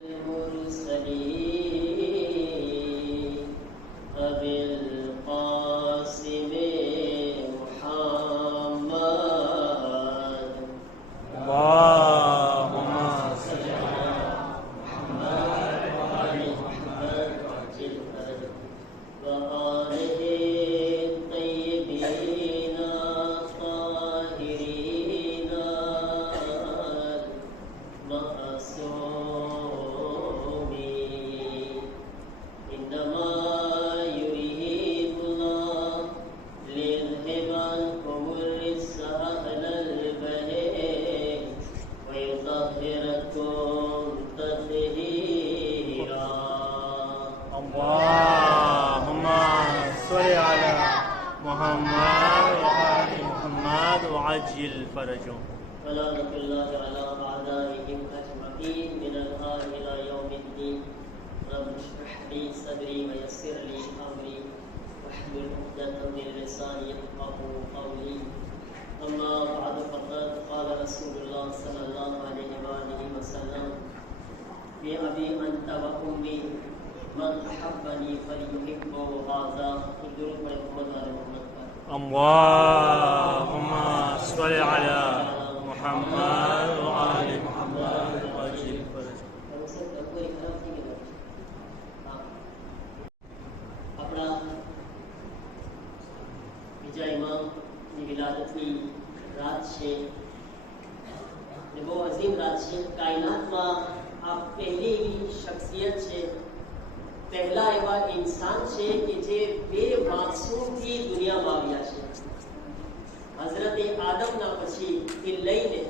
المرسلين أبي القاسم محمد اللهم صل على محمد وآل محمد وعجل فرجه وآله الطيبين الطاهرين المعصومين إنما يريد الله ليذهب عنكم الرجس أهل البيت ويطهركم تطهيرا. اللهم صل على محمد وآل محمد وعجل فرجهم. ولعنة الله على أعدائهم أجمعين من الآن إلى يوم الدين. رب اشرح لي صدري ويسر لي أمري واحلل عقدة من لساني يفقهوا قولي. أما بعد فقد قال رسول الله صلى الله عليه وآله وسلم بأبي أنت وأمي من أحبني فليحب هذا. الدروب محمد وآل محمد. اللهم صل على محمد وآل محمد وعجل فرجهم. આપણા બીજા ઇમામની વિલાદતની રાત છે એ બહુ અઝીમ રાત છે. કાયનાતમાં આ પહેલી એવી શખ્સિયત છે, પહેલા એવા ઇન્સાન છે કે જે બે માસૂમથી દુનિયામાં આવ્યા છે. હઝરતે આદમના પછીથી લઈને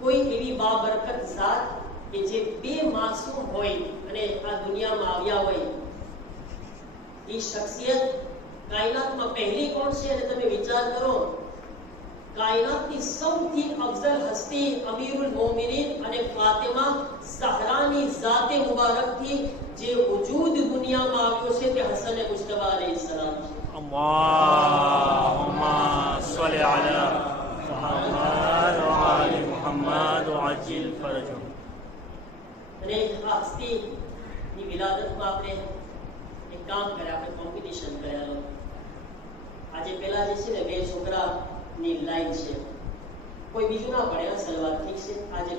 કોઈ એવી બાબરકત ઝાત કે જે બે માસૂમ હોય અને આ દુનિયામાં આવ્યા હોય, એ શખ્સિયત કાયનાતમાં પહેલી કોણ છે? અને તમે વિચાર કરો, કાયનાતની સૌથી અફઝલ હસ્તી અમીરુલ મોમિનીન અને ફાતિમા ઝહરાની ઝાતે મુબારકથી જે વજૂદ દુનિયામાં આવ્યો છે તે હસન મુજતબા અલૈહિસ્સલામ છે. اللهم صل على محمد وآل محمد وعجل فرجهم. અને આ હસ્તીની વિલાદતમાં આપણે એક કામ કર્યા, આપણે કોમ્પિટિશન કર્યા. આજે પેલા જે છે ને બે છોકરાની લાઈન છે, કોઈ બીજું ના પડે. સલવાર ઠીક છે, આજે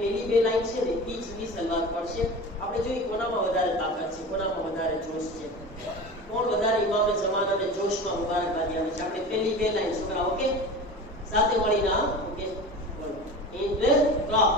પેલી બે લાઈન છે ને ઈ સલવાર પડશે. આપણે જોઈએ કોનામાં વધારે તાકાત છે, કોનામાં વધારે જોશ છે, કોણ વધારે ઇમામે જમાનાને જોશમાં મુબારકબાદી આવે છે. આપણે પેલી બે લાઈન છોકરા, ઓકે, સાથે મળીને. Okay, in the class.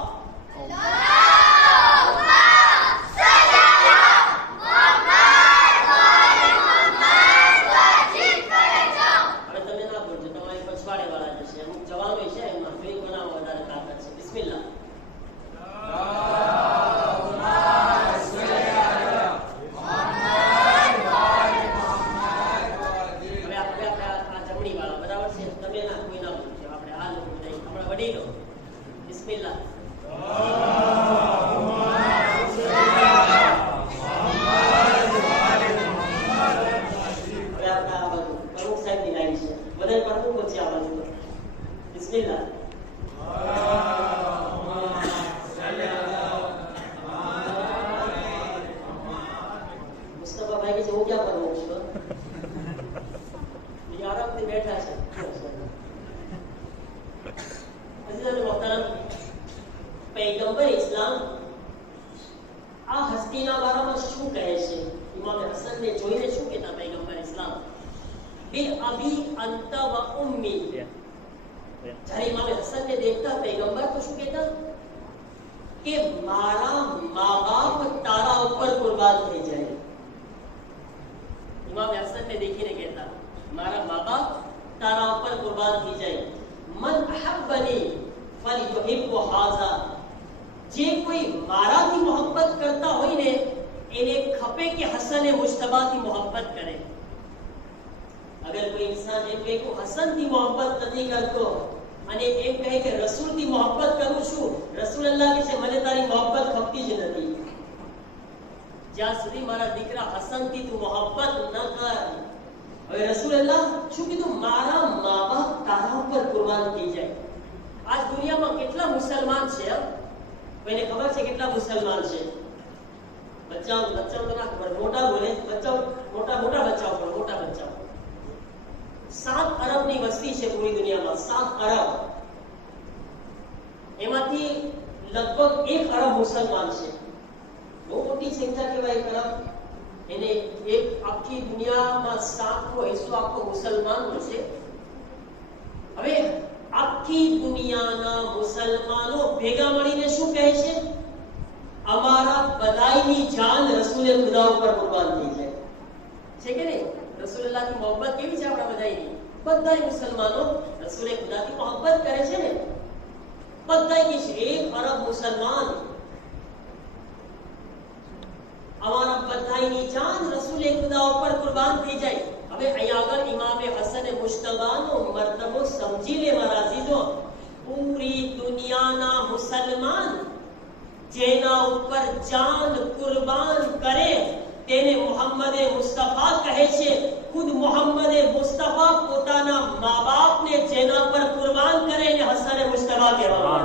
પૈગંબર ઇસ્લામ આ હસ્તીના બારામાં શું કહે છે? ઇમામ હસનને જોઈને શું કહેતા પૈગંબર ઇસ્લામ? બિ અબી અંત વ ઉમ્મી. જ્યારે ઇમામ હસનને દેખતા પૈગંબર તો શું કહેતા કે મારા મા બાપ તારા ઉપર કુરબાન થઈ જાય. ઇમામ હસનને દેખીને કહેતા મારા મા બાપ તારા ઉપર કુરબાન થઈ જાય. મન અહબ્બની ફલિયુહિબ્બુ હાઝા. જે કોઈ મારાથી મોહબ્બત કરતા હોય ને એને ખપે કે હસને મુજતબાથી મોહબ્બત કરે. અગર કોઈ ઇન્સાન એમ કહે કે હસનથી મોહબ્બત નથી કરતો અને એમ કહે કે રસૂલથી મોહબ્બત કરું છું, રસૂલુલ્લાહ કહે છે મને તારી મોહબ્બત ખપતી જ નથી. જ્યાં સુધી મારા દીકરા હસનથી તું મોહબ્બત ન કર. હવે રસૂલુલ્લાહ શું કીધું? મારા મા બાપ તારા ઉપર કુરબાન થઈ જાય. આજ દુનિયામાં કેટલા મુસલમાન છે, કોઈને ખબર છે કેટલા મુસલમાન છે? બચ્ચાઓ તો ના ખબર, મોટા બોલે બચ્ચાઓ, મોટા બચ્ચાઓ પણ મોટા બચ્ચાઓ. 7 અરબની વસ્તી છે પૂરી દુનિયામાં, 7 અરબ. એમાંથી લગભગ 1 અરબ મુસલમાન છે. બહુ મોટી સંખ્યા કહેવાય 1 અરબ. એને એક આખી દુનિયામાં 7નો હિસ્સો આખો મુસલમાનનો છે. હવે આખી દુનિયાના મુસલમાનો ભેગા મળીને શું કહે છે? અમારા બધાની જાન રસૂલે ખુદા ઉપર કુરબાન થઈ જાય છે કે નહીં? રસૂલુલ્લાહની મોહબ્બત કેવી છે આપણા બધાની? બધાય મુસલમાનો રસૂલે ખુદાથી મોહબ્બત કરે છે ને. બધાય કે છે 1 અરબ મુસલમાન અમારા બધાની જાન રસૂલે ખુદા ઉપર કુરબાન થઈ જાય. હવે અહીંયા આગળ ઇમામે હસન મુશ્તબાનો મર્તબો સમજી લે મારા અઝીઝો. પૂરી દુનિયાના મુસલમાન જેના ઉપર જાન કુરબાન કરે તેને મુહમ્મદે મુસ્તફા કહે છે. ખુદ મુહમ્મદે મુસ્તફા પોતાના મા-બાપને જેના પર કુરબાન કરે એને હસન મુશ્તબા કહેવામાં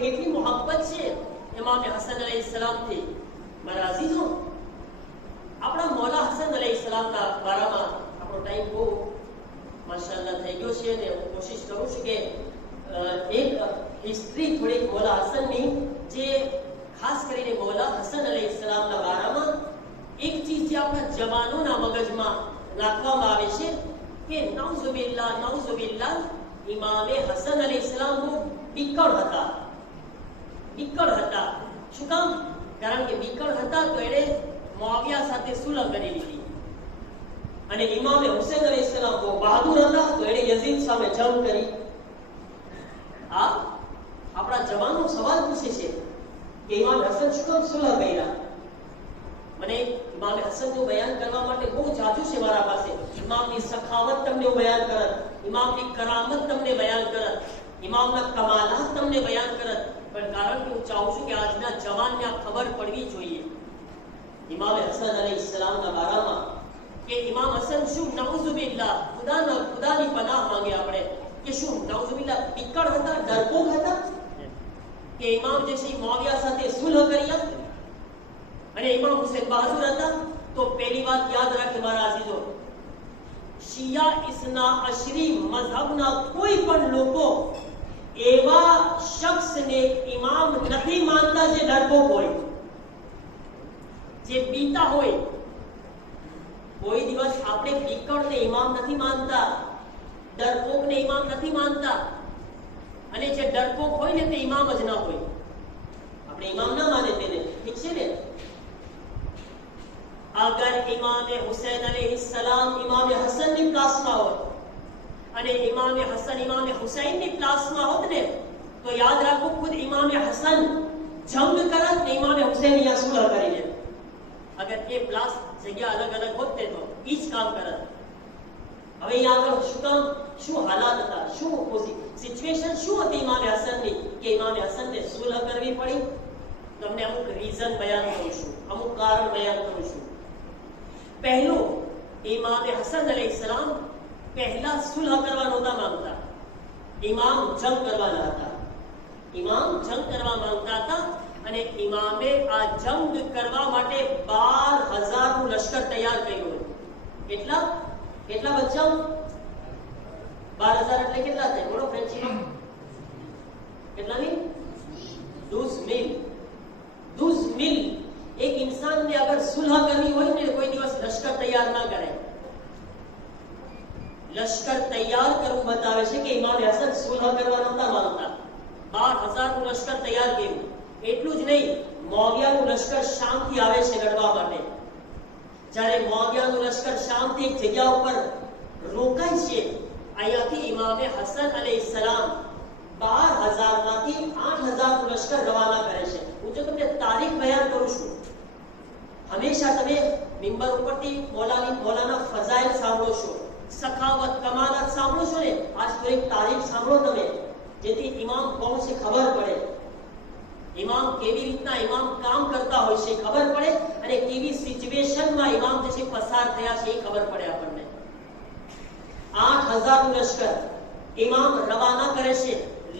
કેટલી મોહબ્બત છે ઇમામે હસન અલૈહિસ્સલામ થી. મારા અઝીઝો, આપણા મૌલા હસન અલૈહિસ્સલામના બારામાં આપણો ટાઈમ બહુ માશાઅલ્લાહ થઈ ગયો છે અને હું કોશિશ કરું છું કે એક હિસ્ટ્રી થોડીક મૌલા હસનની, જે ખાસ કરીને મૌલા હસન અલૈહિસ્સલામના બારામાં એક ચીજ જે આપણા જવાનોના મગજમાં નાખવામાં આવે છે કે નાઉઝુબિલ્લાહ ઇમામે હસન અલૈહિસ્સલામ બહુ બીકળ હતા. શું કામ? કારણ કે બીકળ હતા તો એણે મુઆવિયા સાથે સુલહ કરી લીધી. અને ઇમામે હુસૈન અલૈહિસ્સલામ બહુ બહાદુર હતા તો એણે યઝીદ સામે જંગ કરી. આ આપણા જવાનો સવાલ પૂછે છે કે ઇમામ હસન શું કામ સુલહ કર્યા? મને ઇમામે હસનનું બયાન કરવા માટે બહુ જાજુ છે મારા પાસે. ઇમામની સખાવત તમને બયાન કરત, ઇમામની કરામત તમને બયાન કરત, ઇમામના કમાલાત તમને બયાન કરત, પણ કારણ કે હું ચાહું છું કે આજના જવાનને આ ખબર પડવી જોઈએ ઇમામે હસન અલૈહિસ્સલામના બારામાં કે ઇમામ હસન શું નાઉઝુબિલ્લાહ ખુદાની પનાહ માંગે આપણે કે શું નાઉઝુબિલ્લાહ બીકળ હતા, ડરપોક હતા કે ઇમામ જે છે મુઆવિયા સાથે સુલહ કર્યા અને ઇમામ હુસૈન બહાદુર હતા? તો પહેલી વાત યાદ રાખે મારા અઝીઝો, શિયા ઇસ્ના અશરી મઝહબના કોઈ પણ લોકો એવા શખ્સને ઇમામ નથી માનતા જે ડરપોક હોય, જે બીતા હોય. કોઈ દિવસ આપણે બીકળને ઇમામ નથી માનતા, ડરપોકને ઇમામ નથી માનતા, અને જે ડરપોક હોય ને તે ઇમામ જ ના હોય. આપણે ઇમામ ના માને તેને, ઠીક છે ને? અગર ઇમામે હુસૈન અલૈહિસ્સલામ ઇમામે હસનની ક્લાસમાં હોત અને ઇમામે હસન ઇમામે હુસૈનની ક્લાસમાં હોત ને તો યાદ રાખો ખુદ ઇમામે હસન જંગ કરત ને ઇમામે હુસૈન અહીંયા સુલહ કરી દે. અગર એ ક્લાસ જગ્યા અલગ અલગ હોત ને તો ઈ જ કામ કરત. હવે અહીંયા આગળ શું કામ, શું હાલાત હતા, શું સિચ્યુએશન શું હતી ઇમામે હસનની કે ઇમામે હસનને સુલહ કરવી પડી? તમને અમુક રીઝન બયાન કરું છું, અમુક કારણ બયાન કરું છું. પહેલું, ઇમામે હસન અલૈહિસ્સલામ પહેલા સુલહ કરવા નહોતા માંગતા, ઇમામ જંગ કરવાના હતા. ઇમામ જંગ કરવા માંગતા હતા અને ઇમામે આ જંગ કરવા માટે 12,000 નું લશ્કર તૈયાર કર્યું. કેટલા બચ્ચાઓ? 12,000 એટલે કેટલા થાય? બોલો ફ્રેન્ચીમાં કેટલાની? 12 મિલ. એક इंसान ने अगर सुलह करनी हो ने कोई दिवस लश्कर तैयार ना करे. लश्कर तैयार करવું બતાવે છે કે ઇમામ હસન સુલહ કરવા નહોતા માંગતા. 12,000 નું લશ્કર તૈયાર કર્યું. એટલું જ નહીં, મુઆવિયાનું લશ્કર શામથી આવે છે લડવા માટે. જ્યારે મુઆવિયાનું લશ્કર શામથી એક જગ્યા ઉપર રોકાય છે, અહીંયાથી ઇમામે હસન અલૈહિસ્સલામ 12,000 માંથી 8,000 નું લશ્કર રવાના કરે છે. હું જો તમને તારીખ બયાન કરું છું, હંમેશા તમે મિંબર ઉપરથી મૌલાના ફઝાઇલ સાંભળો છો, સખાવત કમાલાત સાંભળો છો ને, આજ તો એક તારીખ સાંભળો તમે, જેથી ઇમામ કોણ છે ખબર પડે. ઇમામ કેવી રીતના ઇમામ કામ કરતા હોય છે ખબર પડે, અને કેવી સિચ્યુએશનમાં ઇમામ જે છે પસાર થયા છે એ ખબર પડે આપણને. 8000 નું લશ્કર ઇમામ રવાના કરે છે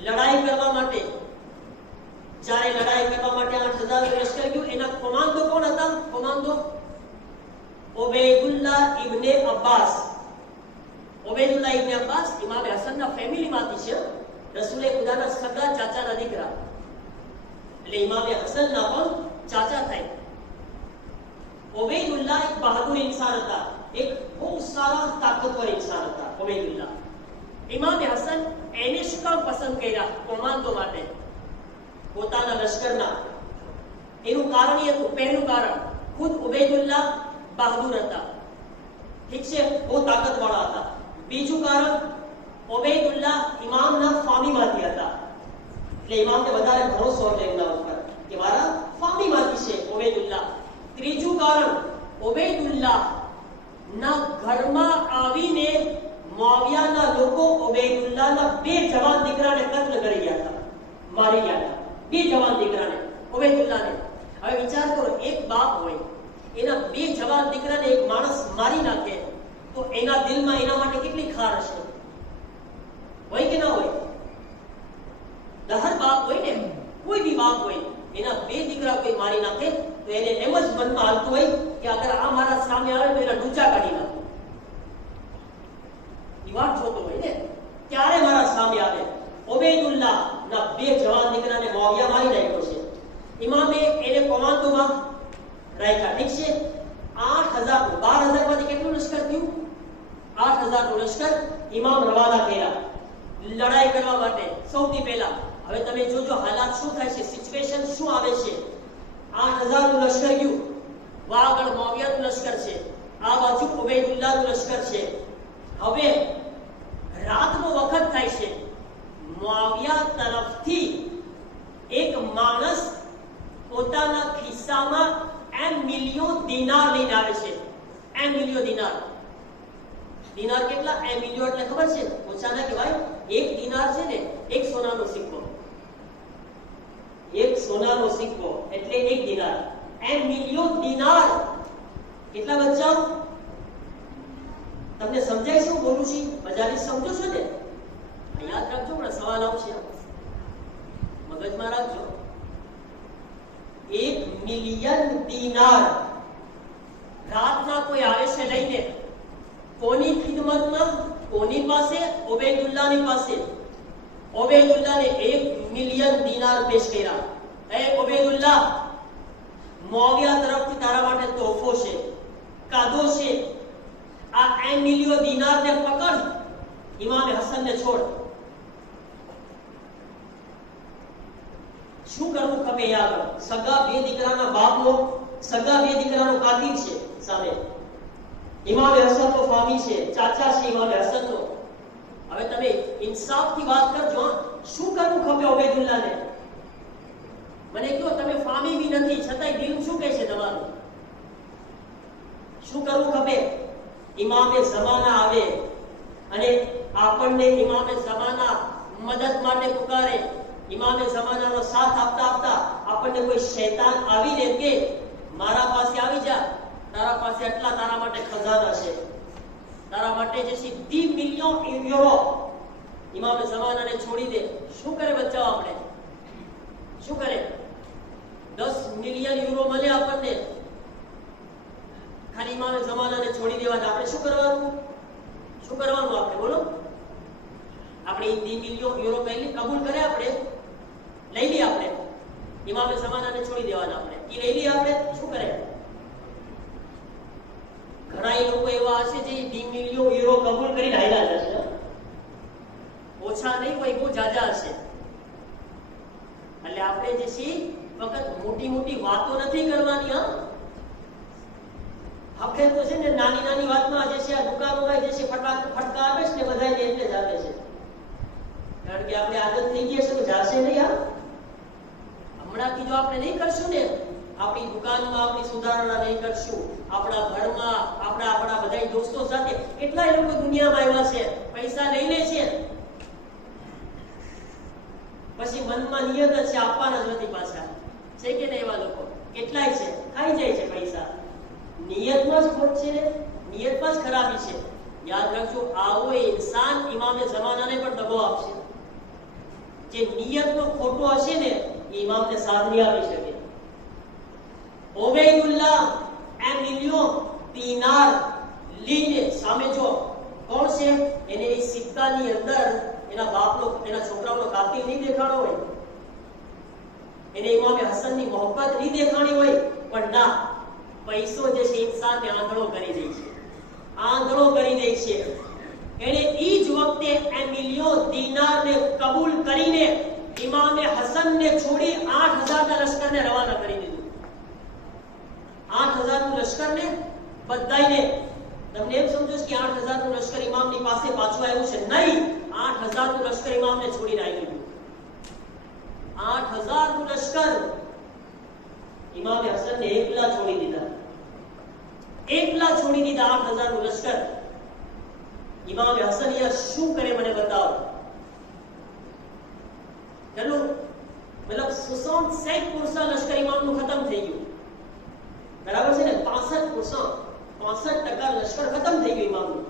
લડાઈ કરવા માટે. જ્યારે લડાઈ કરવા માટે 8000 નું લશ્કર ગયું, એના કોમાન્ડો કોણ હતા? કોમાન્ડો ઉબૈદુલ્લાહ ઇબ્ને અબ્બાસ. ઉબૈદુલ્લાહ ઇબ્ને અબ્બાસ ઇમામ હસનના ફેમિલીમાંથી છે. રસૂલે ખુદાના સગા ચાચાના દીકરા, એટલે ઇમામ હસનના પણ ચાચા થાય. ઉબૈદુલ્લાહ એક બહાદુર ઇન્સાન હતા, એક બહુ સારા તાકતવર ઇન્સાન હતા ઉબૈદુલ્લાહ. ઇમામ હસન એને શું કામ પસંદ કર્યા કોમાન્ડો માટે પોતાના લશ્કરના? એનું કારણ એ હતું, પહેલું કારણ ખુદ ઉબૈદુલ્લાહ બહાદુર હતા, ઠીક છે, બહુ તાકાતવાળા હતા. બીજું કારણ ઉબૈદુલ્લાહ ઇમામના ફામીમાંથી હતા, એટલે ઇમામને વધારે ભરોસો હતો એમના ઉપર કે મારા ફામીમાંથી છે ઉબૈદુલ્લાહ. ત્રીજું કારણ ઉબૈદુલ્લાહ ના ઘરમાં આવીને મુઆવિયાના લોકો ઉબૈદુલ્લાહના 2 જવાન દીકરાને કત્લ કરી ગયા હતા, મારી ગયા હતા. 2 જવાન દીકરાને ઉબૈદુલ્લાહને. હવે વિચાર કરો, એક બાપ હોય, એના 2 જવાન દીકરાને એક માણસ મારી નાખે તો એના દિલમાં એના માટે કેટલી ખાર હશે? હોય કે ના હોય? દહર બાપ હોય ને, કોઈ બી બાપ હોય, એના 2 દીકરા કોઈ મારી નાખે તો એને એમ જ મનમાં હાલતું હોય કે અગર આ મારા સામે આવે તો એના ડૂચા કાઢી નાખો. એ વાત જોતો હોય ને, ક્યારે મારા સામે આવે. ઉબૈદુલ્લાહ ના 2 જવાન દીકરાને મુઆવિયા મારી નાખ્યો છે. ઇમામે એને કોમાન્ડોમાં રાખ્યા, ઠીક છે. 8000 12000 માંથી કેટલું લશ્કર થયું? 8000 નું લશ્કર ઇમામ રવાના કર્યા લડાઈ કરવા માટે. સૌથી પહેલા હવે તમે જોજો હાલાત શું થાય છે, સિચ્યુએશન શું આવે છે. 8000 નું લશ્કર ગયું, આગળ મુઆવિયાનું લશ્કર છે, આ બાજુ ઉબૈદુલ્લાહનું લશ્કર છે. હવે રાતનો વખત થાય છે. મુઆવિયા તરફથી એક માણસ પોતાના ખિસ્સામાં $1 મિલિયન લઈને આવે છે. $1 મિલિયન. દિનાર કેટલા? $1 મિલિયન એટલે ખબર છે? ઓછા ના કહેવાય. 1 દિનાર છે ને, 1 સોનાનો સિક્કો. 1 સોનાનો સિક્કો એટલે 1 દિનાર. $1 મિલિયન દિનાર કેટલા બચ્ચાઓ? તમને સમજાય શું બોલું છું? મજાની સમજો છો ને? યાદ રાખજો, પણ સવાલ આવશે, મગજમાં રાખજો. 1 મિલિયન દિનાર રાતના કોઈ આવે છે લઈને. કોની ખિદમતમાં? કોની પાસે? ઉબૈદુલ્લાહની પાસે. ઉબૈદુલ્લાહને 1 મિલિયન દિનાર પેશ કર્યા. એ ઉબૈદુલ્લાહ, મુઆવિયા તરફથી તારા માટે તોહફો છે, કાદો છે. આ 1 મિલિયન દિનારને પકડ, ઇમામ હસનને છોડ. શું કરવું ખપે? યાદ સગા 2 દીકરાના બાપનો, સગા 2 દીકરાનો કાતિલ છે સામે. ઇમામ હસનનો ફામી છે, ચાચા છે ઇમામ હસનનો. હવે તમે ઇન્સાફથી વાત કરજો, શું કરવું ખપે ઉબૈદુલ્લાહને? મને કહો, તમે ફામી બી નથી છતાંય દિલ શું કહે છે તમારું? શું કરવું ખપે? ઇમામે ઝમાના આવે અને આપણને ઇમામે ઝમાના મદદ માટે પુકારે. ઇમામે ઝમાનાનો સાથ આપતા આપતા આપણને કોઈ શૈતાન આવીને કે મારા પાસે આવી જા, તારા પાસે આટલા તારા માટે ખજાના છે, તારા માટે જે છે 10 મિલિયન યુરો, ઇમામે ઝમાનાને છોડી દે. શું કરે બચ્ચાઓ? આપણે શું કરે? 10 મિલિયન યુરો મળે આપણને, ખાલી ઇમામે ઝમાનાને છોડી દેવાના. આપણે શું કરવાનું? શું કરવાનું આપણે બોલો? આપણે 10 મિલિયન યુરો પહેલી કબૂલ કરે, આપણે લઈ લઈએ. આપણે ઇમામે ઝમાનાને છોડી દેવાના. આપણે એ લઈ લઈએ. આપણે શું કરે? ઘણા લોકો એવા હશે જે 10 મિલિયન યુરો કબૂલ કરીને હાલ્યા જશે. ઓછા નહીં હોય, બહુ જાજા હશે. એટલે આપણે જે છે વખત મોટી મોટી વાતો નથી કરવાની. આપણે તો છે ને નાની નાની વાતમાં જે છે આ દુકાનોમાં જે છે ફટકા આપે છે ને બધાને એટલે જ આપે છે. કારણ કે આપણે આદત થઈ ગઈ છે તો જાશે નહીં. હમણાંથી જો આપણે નહીં કરશું ને, આપણી દુકાનમાં આપણી સુધારણા નહીં કરશું, આપણા ઘરમાં આપણા બધા દોસ્તો સાથે, કેટલાય લોકો દુનિયામાં આવ્યા છે, પૈસા લઈ લે છે, પછી મનમાં નિયત જ છે આપવાના જ નથી પાછા, છે કે નહીં? એવા લોકો કેટલાય છે, ખાઈ જાય છે પૈસા. નિયતમાં જ ખોટ છે ને, નિયતમાં જ ખરાબી છે. યાદ રાખજો, આવો ઇન્સાન ઇમામે જમાનાને પણ દગો આપશે. જે નિયતનો ખોટો હશે ને, ઇમામને સાથ નહીં આપી શકે. ઓબેદુલ્લાહ મિલિયન દિનાર લઈને સામે જો કોણ છે, એને એ સિક્કાની અંદર એના બાપનો, એના છોકરાઓનો કાતિલ નહીં દેખાણો હોય, એને ઇમામે હસનની મોહબ્બત નહીં દેખાણી હોય, પણ ના, પૈસો જે છે ઇન્સાનને આંધળો કરી દે છે, આંધળો કરી દે છે. એને ઈ જ વખતે એ મિલિયન દિનારને કબૂલ કરીને ઇમામે હસનને છોડી 8000 ના લશ્કરને રવાના કરી દીધું. 8000 નું લશ્કરને બધાઈને, તમને એમ સમજો કે 8000 નું લશ્કર ઇમામની પાસે પાછું આવ્યું છે? નહીં, 8000 નું લશ્કર ઇમામને છોડીને આવી ગયું. 8000 નું લશ્કર ઇમામે હસનને એકલા છોડી દીધા, એકલા છોડી દીધા 8000 નું લશ્કર. ઇમામે હસન અહીંયા શું કરે મને બતાવો. ચલો મતલબ 60% લશ્કર ઇમામનું ખતમ થઈ ગયું, બરાબર છે ને? 65% લશ્કર ખતમ થઈ ગયું ઇમામનું.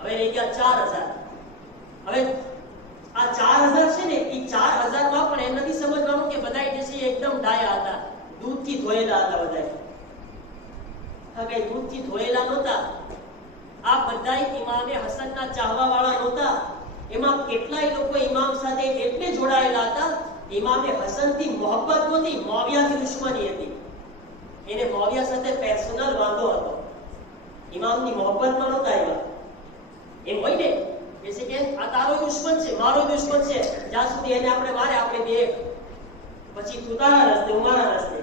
હવે રહી ગયા 4000. હવે આ 4000 છે ને, એ 4000 માં પણ એમ નથી સમજવાનું કે બધા જે છે એકદમ ડાયા હતા, દૂધથી ધોયેલા હતા બધા. હા, કઈ દૂધથી ધોયેલા નહોતા. આ બધા ઇમામે હસનના ચાહવા વાળા નહોતા. એમાં કેટલાય લોકો ઇમામ સાથે એટલે જોડાયેલા હતા, ઇમામે હસનથી મોહબ્બત નહોતી, મુઆવિયાથી દુશ્મની હતી. એને મુઆવિયા સાથે પર્સનલ વાંધો હતો, ઇમામની મોહબ્બતમાં નહોતા એવા. એમ હોય ને કે આ તારો દુશ્મન છે, મારો દુશ્મન છે, જ્યાં સુધી એને આપણે મારે આપણે બે, પછી તું તારા રસ્તે, હું મારા રસ્તે.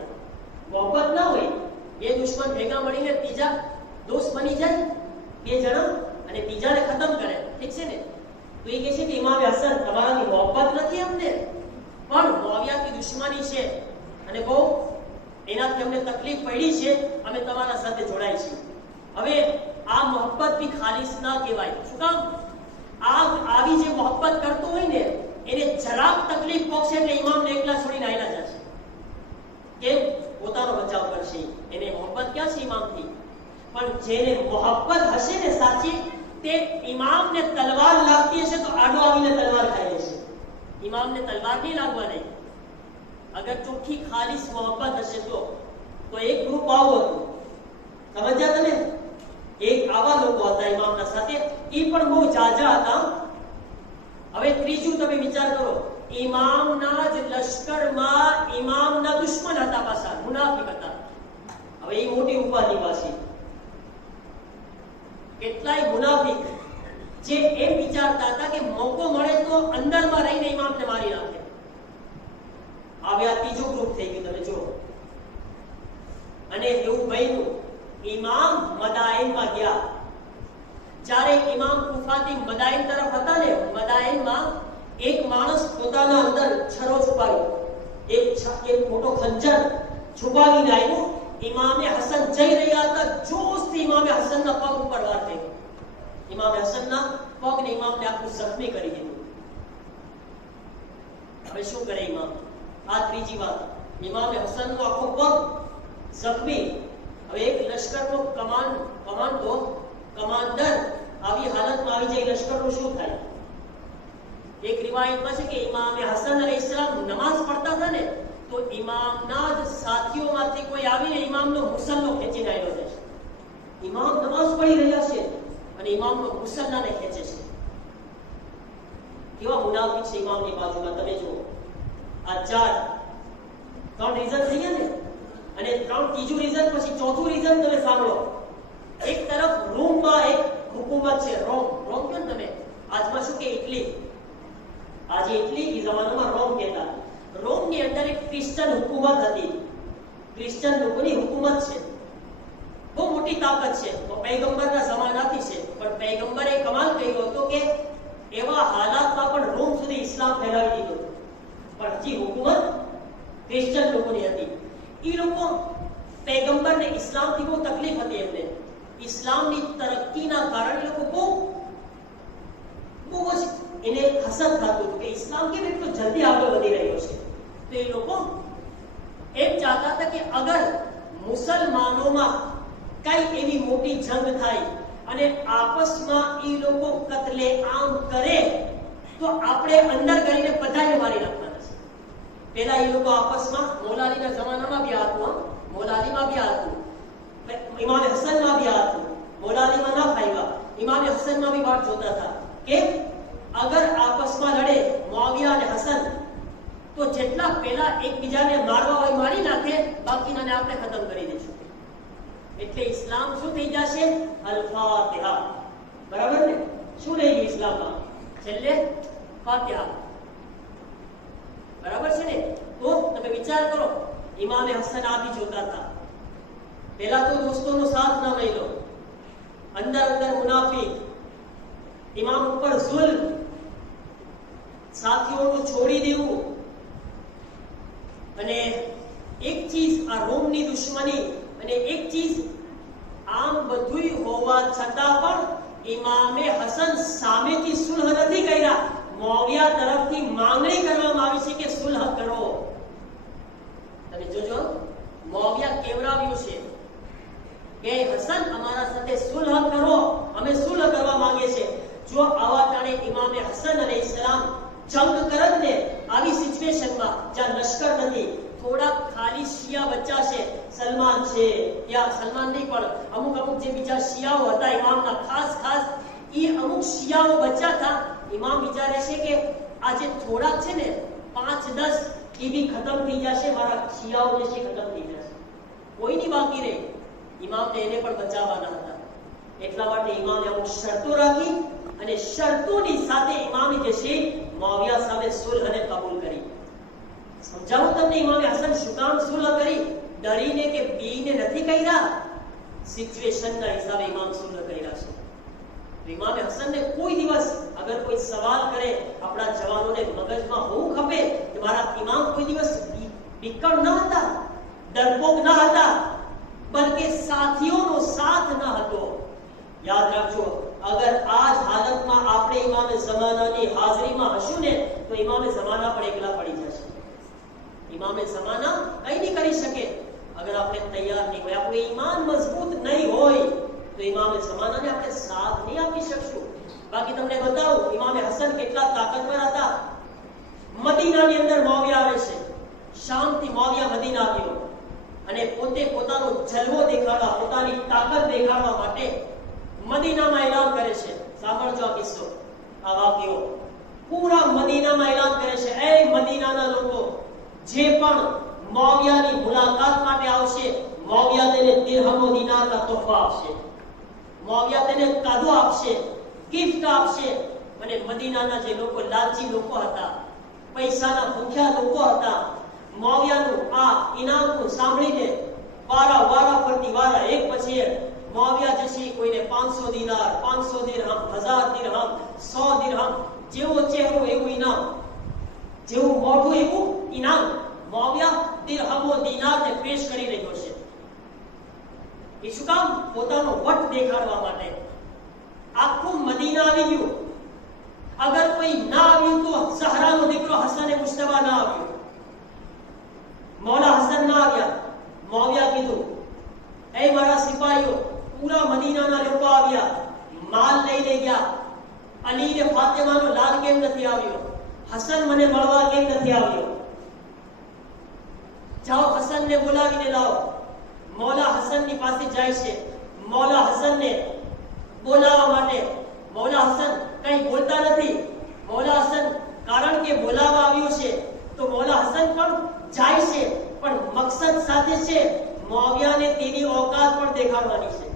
મોહબ્બત ના હોય, બે દુશ્મન ભેગા મળીને ત્રીજા દોસ્ત બની જાય, બે જણા, અને બીજાને ખતમ કરે. ઠીક છે ને? તો એ કહે છે કે ઇમામે હસન, તમારાની મોહબ્બત નથી અમને, પણ મુઆવિયાની દુશ્મની છે અને બહુ એનાથી અમને તકલીફ પડી છે, અમે તમારા સાથે જોડાઈ છીએ. હવે આ મોહબ્બત બી ખાલીસ ના કહેવાય. શું કામ? આવી જે મોહબ્બત કરતો હોય ને, એને જરાક તકલીફ પહોંચે એટલે ઇમામને એકલા છોડીને આયલા જશે. કેમ? પોતાનો બચાવ કરશે. એને મોહબ્બત ક્યાં છે ઇમામથી? પણ જેને મોહબ્બત હશે ને સાચી, તે ઇમામને તલવાર લાગતી હશે તો આડો આવીને તલવાર ખાઈ લેશે. ઇમામને તલવાર નહીં લાગવા નહીં. અગર ચોખ્ખી ખાલીસ મોહબ્બત હશે તો એક ગ્રુપ આવું હતું, સમજ્યા તમે? એક આવા લોકો હતા ઇમામના સાથે, એ પણ બહુ જાજા હતા. હવે ત્રીજું તમે વિચાર કરો, ઇમામના જ લશ્કરમાં ઇમામના દુશ્મન હતા, પાછા મુનાફિક હતા. હવે એ મોટી ઉપાધિ પાછી. કેટલાય મુનાફિક જે એમ વિચારતા હતા કે મોકો મળે તો અંદરમાં રહીને ઇમામને મારી નાખે. હવે આ ત્રીજું ગ્રુપ થઈ ગયું, તમે જુઓ. અને એવું બન્યું, ઇમામ મદાઈનમાં ગયા. જ્યારે ઇમામ કુફાથી મદાઈન તરફ હતા ને, મદાઈનમાં એક માણસ પોતાના અંદર છરો છુપાવ્યો, એક મોટો ખંજર છુપાવીને આવ્યો. ઇમામે હસન જઈ રહ્યા હતા, જોશથી ઇમામે હસનના પગ ઉપર વાર થઈ. ઇમામે હસનના પગને ઇમામને આખું જખ્મી કરી દીધું. હવે શું કરે ઇમામ? આ ત્રીજી વાત, ઇમામે હસનનો આખો પગ જખ્મી. હવે એક લશ્કરનો કમાન્ડર આવી હાલતમાં આવી જાય, લશ્કરનું શું થાય? એક રિવાયતમાં છે કે ઇમામે હસન અલૈહિસ્સલામ નમાઝ પડતા હતા ને, તો ઇમામના જ સાથીઓમાંથી કોઈ આવીને ઇમામનો મુસલ્લો ખેંચીને આવ્યો છે. ઇમામ નમાઝ પઢી રહ્યા છે અને ઇમામનો મુસલ્લાને ખેંચે છે. કેવા મુનાફિક છે ઇમામની બાજુમાં, તમે જુઓ. આ ત્રણ રીઝન થઈ ગયા ને, અને ત્રીજું રીઝન, પછી ચોથું રીઝન તમે સાંભળો. એક તરફ રોમમાં એક હુકુમત છે, રોમ કહો તમે, આજમાં શું કે ઇટલી. આજે ઇટલી, એ જમાનામાં રોમ કહેતા. રોમની અંદર એક ક્રિશ્ચન હુકુમત હતી, ક્રિશ્ચન લોકોની હુકુમત છે, બહુ મોટી તાકાત છે. પૈગંબરના જમાનાથી છે, પણ પૈગંબરે કમાલ કર્યો હતો કે એવા હાલાતમાં પણ રોમ સુધી ઇસ્લામ ફેલાવી દીધો, પણ હજી હુકુમત ક્રિશ્ચન લોકોની હતી. એ લોકો પૈગંબરને ઇસ્લામથી બહુ તકલીફ હતી. એમને ઇસ્લામની તરક્કીના કારણે લોકો બહુ જ એને હસદ થતું હતું કે ઇસ્લામ કેમ એટલો જલ્દી આગળ વધી રહ્યો છે. તો એ લોકો એમ ચાહતા હતા કે અગર મુસલમાનોમાં કઈ એવી મોટી જંગ થાય અને આપસમાં એ લોકો કત્લેઆમ કરે તો આપણે અંદર કરીને બધાને મારી નાખવાના છે. પહેલા એ લોકો આપસમાં મૌલાલીના જમાનામાં બી હતું, મૌલાલીમાં બી હતું, ઇમામ હસનમાં બી હતું, મૌલાલીમાં ના ફાયવા, ઇમામ હસનમાં બી વાત જોતા હતા કે અગર આપસમાં લડે મુઆવિયા અને હસન તો જેટલા પહેલા એકબીજાને મારવા હોય મારી નાખે, બાકીનાને આપણે ખતમ કરી દઈશું. એટલે ઇસ્લામ શું થઈ જશે? અલ-ફાતિહા. બરાબર ને? શું રહી ગયું ઇસ્લામમાં? છેલ્લે ફાતિહા. બરાબર છે ને? તો તમે વિચાર કરો, ઇમામે હસન આ બી જોતા હતા. પહેલા તો દોસ્તોનો સાથ ન મળ્યો, અંદર અંદર મુનાફિક, ઇમામ ઉપર ઝુલ્મ, સાથીઓનું છોડી દેવું. અને એક ચીજ આ રોમની દુશ્મની, અને એક ચીજ આમ બધુંય હોવા છતાં પણ ઇમામે હસન સામેથી સુલહ નથી કર્યા. મુઆવિયા તરફથી માંગણી કરવામાં આવી છે કે સુલહ કરો. તમે જોજો, મુઆવિયા કેવરાવ્યું છે કે હસન અમારા સાથે સુલહ કરો, અમે સુલહ કરવા માંગે છે. જો આવા ટાણે ઇમામે હસન અલૈહિસ્સલામ જંગ કરત ને આવી સિચ્યુએશનમાં જ્યાં લશ્કર નથી, થોડા ખાલી શિયા બચ્ચા છે, સલમાન છે, યા સલમાન નહીં પણ અમુક જે બીજા શિયાઓ હતા ઇમામના, ખાસ એ અમુક શિયાઓ બચ્ચા હતા. ઇમામ વિચારે છે કે આ જે થોડાક છે ને 5-10 એ બી ખતમ થઈ જશે, મારા શિયાઓ જે છે ખતમ થઈ જશે, કોઈ નહીં બાકી રહે. ઇમામને એને પણ બચાવવાના હતા. એટલા માટે ઇમામે અમુક શરતો રાખી અને શરતોની સાથે ઇમામે જે છે મુઆવિયા સામે સુલહને કબૂલ કરી. સમજાવું તમને ઇમામે હસન શું કામ સુલહ કરી? ડરીને કે બીને નથી કર્યા, સિચ્યુએશનના હિસાબે ઇમામ સુલહ કર્યા છે. ઇમામે હસનને કોઈ દિવસ અગર કોઈ સવાલ કરે, આપણા જવાનોને મગજમાં હોવું ખપે કે મારા ઇમામ કોઈ દિવસ બીકણ ન હતા, ડરપોક ન હતા, બલકે સાથીઓનો સાથ ન હતો. યાદ રાખજો, અગર આજ હાલતમાં આપણે ઇમામે ઝમાનાની હાજરીમાં હશું ને તો ઇમામે ઝમાના પણ એકલા પડી જશે. ઇમામે ઝમાના કઈ નહીં કરી શકે અગર આપણે તૈયાર નહીં હોય, આપણું ઈમાન મજબૂત નહીં હોય તો ઇમામે ઝમાનાને આપણે સાથ નહીં આપી શકશું. બાકી તમને બતાવું ઇમામે હસન કેટલા તાકાતવર હતા. મદીનાની અંદર મુઆવિયા આવે છે, શામથી મુઆવિયા મદીના આવ્યો અને પોતે પોતાનો જલવો દેખાડવા, પોતાની તાકાત દેખાડવા માટે મદીનામાં એલાન કરે છે. સાંભળજો આ કિસ્સો, આ વાક્યો. પૂરા મદીનામાં એલાન કરે છે, એ મદીનાના લોકો, જે પણ મુઆવિયાની મુલાકાત માટે આવશે, મુઆવિયા તેને દિરહમ ઓ દિનારના તોહફા આપશે, મુઆવિયા તેને કાદો આપશે, ગિફ્ટ આપશે. અને મદીનાના જે લોકો લાલચી લોકો હતા, પૈસાના ભૂખ્યા લોકો હતા, મુઆવિયાનું આ ઇનામનું સાંભળીને વારા ફરતી વારા એક પછી એક મુઆવિયા જે છે કોઈને 500 દિનાર, 500 દિરહમ, 1000 દિરહમ, 100 દિરહમ, જેવો ચહેરો એવું ઇનામ, જેવું મોઢું એવું ઇનામ મુઆવિયા દિરહમો દિનારને પેશ કરી રહ્યો છે. એ શું કામ? પોતાનો વટ દેખાડવા માટે. આખું મદીના આવી ગયું. અગર કોઈ ના આવ્યું તો ઝહરાનો દીકરો હસન મુશ્તબા ના આવ્યો, મૌલા હસન ના આવ્યા. મુઆવિયા કીધું, એ મારા સિપાહીઓ, પૂરા મદીનાના લોકો આવ્યા, માલ લઈને ગયા. અલી ને ફાતિમાનો લાલ કેમ નથી આવ્યો? હસન મને મળવા કેમ નથી આવ્યો? જાઓ હસનને બોલાવીને લાવો. મૌલા હસનની પાસે જાય છે. મૌલા હસનને બોલાવવા માટે મૌલા હસન કંઈ બોલતા નથી. મૌલા હસન કારણ કે બોલાવવા આવ્યું છે તો મૌલા હસન પણ જાય છે, પણ મકસદ સાથે છે મુઆવિયાને તેની औकात પણ દેખાડવાની છે.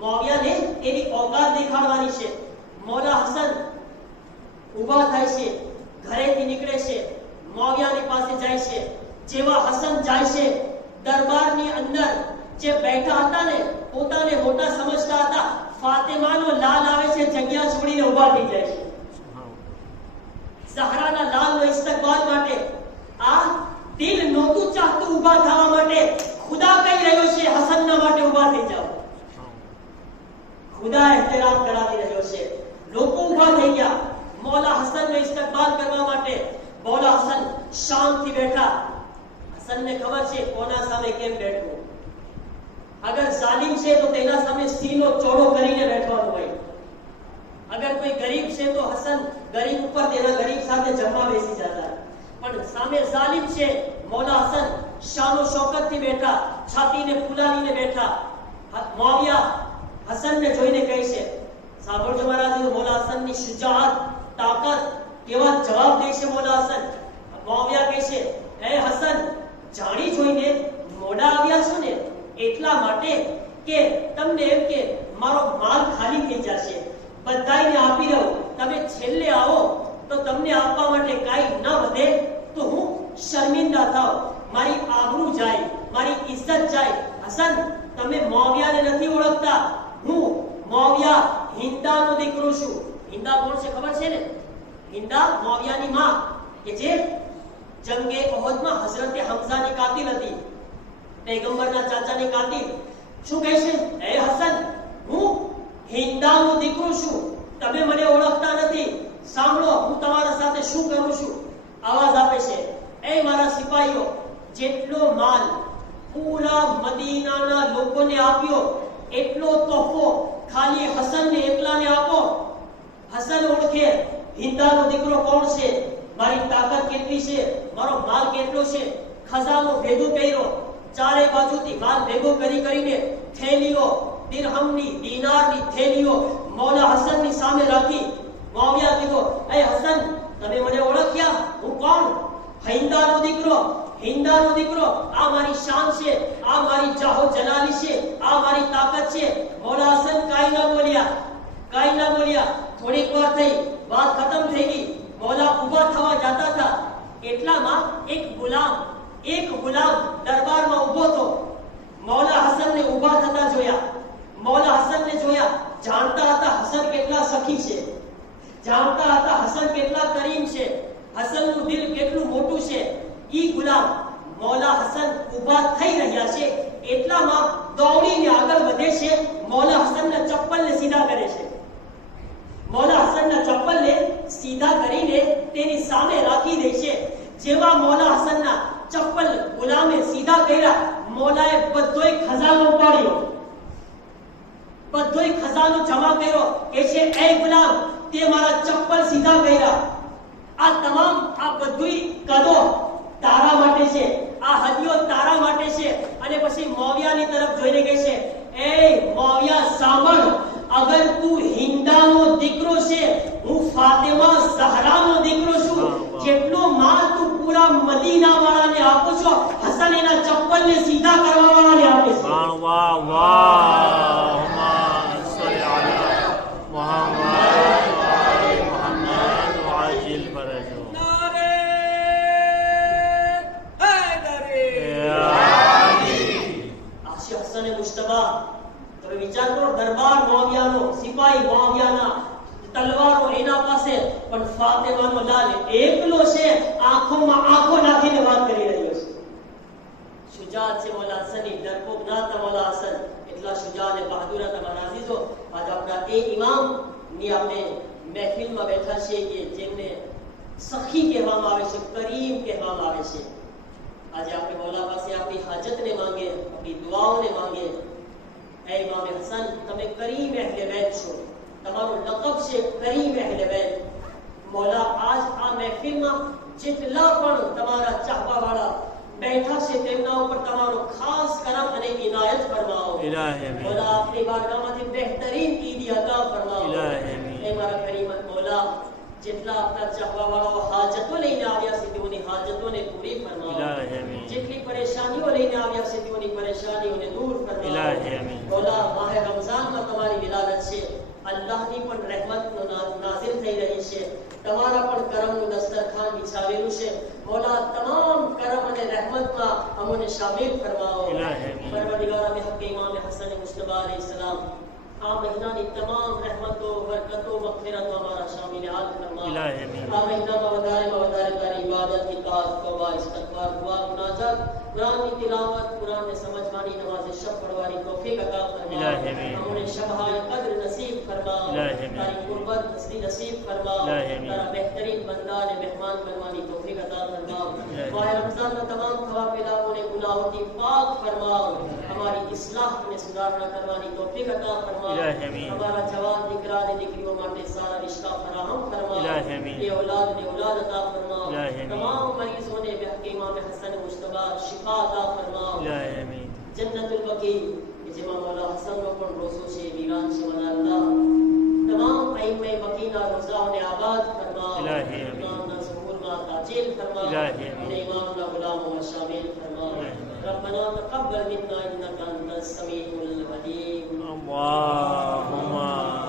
મુઆવિયાને તેની औकात દેખાડવાની છે. મૌલા હસન ઊભા થાય છે, ઘરેથી નીકળે છે, મુઆવિયાની પાસે જાય છે. જેવા હસન જાય છે, દરબારની અંદર જે બેઠા હતા ને, પોતાને મોટા સમજતા હતા, ફાતિમાનો લાલ આવે છે, જગ્યા છોડીને ઊભા થઈ જાય છે. ઝહરાના લાલનો ઇસ્તકબાલ માટે આ દિલ નહોતું ચાહતું ઊભા થવા માટે, ખુદા કહી રહ્યો છે હસનના માટે ઊભા થઈ જાઓ. ખુદા એહતરામ કરાવી રહ્યો છે. લોકો ઊભા થઈ ગયા. मौला हसन ने इस्तकबाल करवा माटे मौला हसन शांति बैठा। हसन ने खबर छे कोना सामे केम बैठવું। अगर जालिम छे तो तेना सामे सीनो चौड़ो કરીને बैठવાનું હોય। अगर कोई गरीब छे तो हसन गरीब ઉપર તેના ગરીબ સાથે જમવા બેસી જતા। પણ સામે જાલિમ છે મૌલા હસન શાનો શૌકતથી બેઠા, છાતીને ફૂલાવીને બેઠા। મુઆવિયા હસન ને જોઈને કહે છે, સાંભળજો મહારાજ, મૌલા હસનની શુજાઅત, તાકાત, કેવા જવાબ દે છે મૌલા હસન। મુઆવિયા કહે છે, હે હસન, જાણી જોઈને મોડા આવ્યા છો ને એટલા માટે કે તમને એમ કે મારો માલ ખાલી થઈ જશે, બધાઈને આપી દઉં, તમે છેલ્લે આવો તો તમને આપવા માટે કાઈ ન વધે તો હું શર્મિંદા થાઉં, મારી આબરૂ જાય, મારી ઇજ્જત જાય। હસન, તમે મુઆવિયાને નથી ઓળખતા, હું મુઆવિયા હિંદાનો દીકરો છું। હિંદા કોણ છે ખબર છે ને? હિંદા મુઆવિયાની માં કે જે જંગે ઉહદમાં હઝરતે હમઝાની કાતિલ હતી, પૈગંબરના ચાચાની કાતિલ। શું કહે છે? હે હસન, હું હિંદાનો દીકરો છું, તમે મને ઓળખતા નથી, સાંભળો હું તમારા સાથે શું કરું છું। આવાજ આપે છે, એ મારા સિપાહીઓ, જેટલો માલ પૂરા મદીનાના લોકોને આપ્યો એટલો તોહફો ખાલી હસનને એકલાને આપો। હસન ઓળખે હિંદાનો દીકરો કોણ છે, મારી તાકાત કેટલી છે, મારો માલ કેટલો છે। ખજાનો ભેગો કર્યો, ચારે બાજુથી માલ ભેગો કરીને થેલીઓ, દિરહમની, દિનારની થેલીઓ મૌલા હસનની સામે રાખી। મુઆવિયા કીધો, એ હસન, તમે મને ઓળખ્યા? હું કોણ? હિંદાનો દીકરો, હિંદાનો દીકરો। આ મારી શાન છે, આ મારી જાહો જલાલી છે, આ મારી તાકાત છે। મૌલા હસન કાઈ ન બોલ્યા, કાઈ ન બોલ્યા। થોડીક વાર થઈ, વાત ખતમ થઈ ગઈ। મૌલા ઊભા થવા જતા હતા એટલામાં એક ગુલામ દરબારમાં ઊભો હતો। મૌલા હસનને ઊભા થતા જોયા, મૌલા હસનને જોયા। જાણતા હતા હસન કેટલા સખી છે, જાણતા હતા હસન કેટલા કરીમ છે, હસનનું દિલ કેટલું મોટું છે। ઈ ગુલામ મૌલા હસન ઊભા થઈ રહ્યા છે એટલામાં દોડીને આગળ વધે છે, મૌલા હસનના ચપ્પલને સીધા કરે છે। મૌલા હસનના ચપ્પલને સીધા કરીને તેની સામે રાખી દે છે। જેવા મૌલા હસનના ચપ્પલ ગુલામે સીધા કર્યા, મૌલાએ બધોય ખજાનો ઉપાડ્યો, બધોય ખજાનો જમા કર્યો। કે છે, એ ગુલામ, તે મારા ચપ્પલ સીધા કર્યા, આ તમામ આ બધુંય કદો તારા માટે છે, આ હદિયો તારા માટે છે। અને પછી મુઆવિયાની તરફ જોઈને કહે છે, એ મુઆવિયા સાંભળ, અગર તું હિંદાનો દીકરો છે, હું ફાતિમા ઝહરાનો દીકરો છું, જેટલો માલ તું પૂરા મદીના વાળાને આપો છો, હસન એના ચપ્પલને સીધા કરવા વાળાને આપે છે। વાહ વાહ વાહ, સલ્લી અલા મુહમ્મદ વ આલે મુહમ્મદ વ અજિલ ફરજો। મુશ્તબા, તમે વિચાર કરો, દરબાર મુઆવિયાનો, સિપાહી મુઆવિયાના, તલવારો એના પાસે, પણ ફાતિમાનો લાલ એકલો છે, આંખોમાં આંખો નાખીને વાત કરી રહ્યો છે। શુજાત છે મૌલા હસની, ડરપોક ના હતા મૌલા હસન, એટલા શુજાત અને બહાદુર હતા। મારા અઝીઝો, આજ આપણા એ ઇમામની આપણે મહેફિલમાં બેઠા છીએ કે જેમને સખી કહેવામાં આવે છે, કરીમ કહેવામાં આવે છે। આજે આપણે મૌલા પાસે આપણી હાજતને માંગે, આપણી દુઆઓને માંગે। હે ઇમામ હસન, તમે કરીમ અહેલે બેત છો, તમારો લકબ છે કરીમ અહેલે બેત। મૌલા આજ આ મહેફિલમાં જેટલા પણ તમારા ચાહવાવાળા बैठा से તેમના ઉપર તમારો ખાસ કરમ અને ઇનાયત ફરમાવો। ઇલાહી આમીન। મૌલા આપની બારગાહમાંથી બહેતરીન ઈદ અતા ફરમાવો। ઇલાહી આમીન। એ મારા કરીમ મૌલા, જેટલા આપના ચાહવાવાળાઓ હાજતો લઈને આવ્યા છે તેઓની હાજતોને પૂરી ફરમાવો। ઇલાહી આમીન। જેટલી પરેશાનીઓ લઈને આવ્યા છે તેઓની પરેશાનીઓને દૂર ફરમાવો। ઇલાહી આમીન। મૌલા માહ રમઝાનમાં તમારી વિલાદત છે, અલ્લાહની પણ રહેમતનો નાઝિલ થઈ રહી છે, તમારા પણ કરમનું દસ્તરખાન બિછાવેલું છે। मौला तमाम करम અને રહેમતમાં અમને શામિલ ફરમાવો। પરવરદિગાર અમે હક ઇમામ હસન મુસ્તફા અલૈહિ સલામ આ મહિનાની તમામ રહેમતો, બરકતો, મગફિરતો અમારા શામિલ હાલ ફરમાવો। આ મહિનામાં વધારે તારી ઇબાદત, ઇતાઅત, તૌબા, ઇસ્તિગફાર, દુઆ, મુનાજાત, કુરાનની તિલાવત, કુરાનને સમજવાની, નમાઝ શબ પઢવાની તૌફીક અતા ફરમાવો। અમને શબહાએ કદ્ર નસીબ फरमा, इलाही आमीन। तारी कुर्बत हस्ती नसीब फरमा, इलाही आमीन। तारा बेहतरीन बंदा ने मेहमान बनवानी तौफीक अता फरमा। इलाही माह रमजान में तमाम खवाफिलाओं ने गुनाहों की पाक फरमा, हमारी इस्लाह में सुधारना करवानी तौफीक अता फरमा। इलाही आमीन। हमारा जवान दिकराने दिकरियों माटे सारा रिश्ता फराहम फरमा। इलाही आमीन। ये औलाद ने औलाद अता फरमा। इलाही आमीन। तमाम मरीजों ने बेहक इमाम हसन मुश्तबा शिफा अता फरमा। इलाही आमीन। जन्नतुल बकी जिमा मौला हसन रोकन रोसो से वीरान से मना अल्लाह तमाम अइम्मे बकीना रोज़ा ने आबाद फरमा। इलाही आमीन। इमाम ना ज़हूर मा ताजिल फरमा। इलाही आमीन। उन्हें इमाम ना गुलामों में शामिल फरमा। रब्बना तक़ब्बल मिन्ना इन्नका अंतस समीउल अलीम। अल्लाहुम्मा